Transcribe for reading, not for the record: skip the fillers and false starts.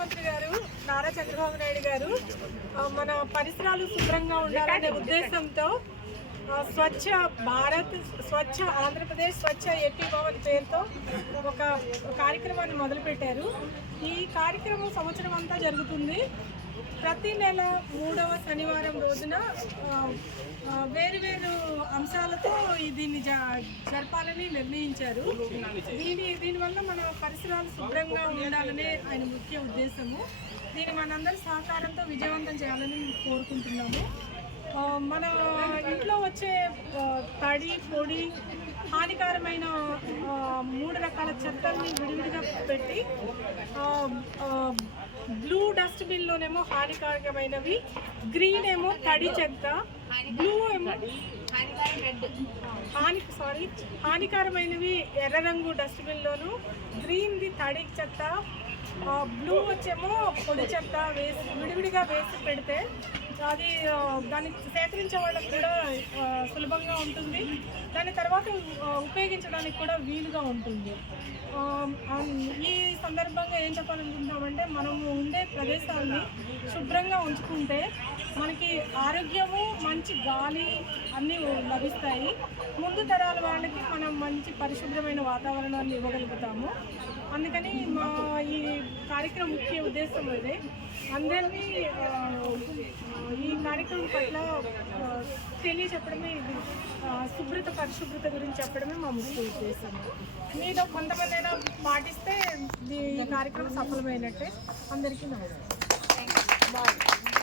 ముఖ్యమంత్రి గారు నారా చంద్రబాబు నాయుడు గారు మన పరిసరాలు శుభ్రంగా ఉండాలనే ఉద్దేశంతో స్వచ్ఛ భారత్, స్వచ్ఛ ఆంధ్రప్రదేశ్, స్వచ్ఛ ఏపీ భవన్ పేరుతో ఒక కార్యక్రమాన్ని మొదలుపెట్టారు. ఈ కార్యక్రమం సంవత్సరం అంతా జరుగుతుంది. ప్రతి నెల 3వ శనివారం రోజున వేరు అంశాలతో దీన్ని జరపాలని నిర్ణయించారు. దీనివల్ల మన పరిసరాలు శుభ్రంగా ఉండాలనే ఆయన ముఖ్య ఉద్దేశము. దీన్ని మనందరి సహకారంతో విజయవంతం చేయాలని కోరుకుంటున్నాము. మన ఇంట్లో వచ్చే తడి, పొడి, హానికరమైన 3 రకాల చెత్తల్ని విడివిడిగా పెట్టి బ్లూ డస్ట్బిన్లోనేమో హానికరమైనవి, గ్రీన్ ఏమో తడి చెత్త, బ్లూ ఏమో హానికరమైనవి ఎర్ర రంగు డస్ట్బిన్లోను, గ్రీన్ది తడి చెత్త, బ్లూ వచ్చేమో పొడి చెత్త విడివిడిగా వేసి పెడితే అది దాన్ని సేకరించే వాళ్ళకి కూడా సులభంగా ఉంటుంది. దాని తర్వాత ఉపయోగించడానికి కూడా వీలుగా ఉంటుంది. ఈ సందర్భంగా ఏం చెప్పాలనుకుంటున్నామంటే, మనము ఉండే ప్రదేశాలని శుభ్రంగా ఉంచుకుంటే మనకి ఆరోగ్యము, మంచి గాలి అన్నీ లభిస్తాయి. ముందు తరాల వాళ్ళకి మనం మంచి పరిశుభ్రమైన వాతావరణాన్ని ఇవ్వగలుగుతాము. అందుకని ఈ కార్యక్రమం ముఖ్య ఉద్దేశం అదే. అందరినీ ఈ కార్యక్రమం పట్ల తెలియచెప్పడమే, ఇది పరిశుభ్రత గురించి చెప్పడమే మా ముఖ్య ఉద్దేశం. మీలో కొంతమంది అయినా పాటిస్తే ఈ కార్యక్రమం సఫలమైనట్టే. అందరికీ నమస్కారం. బాయ్.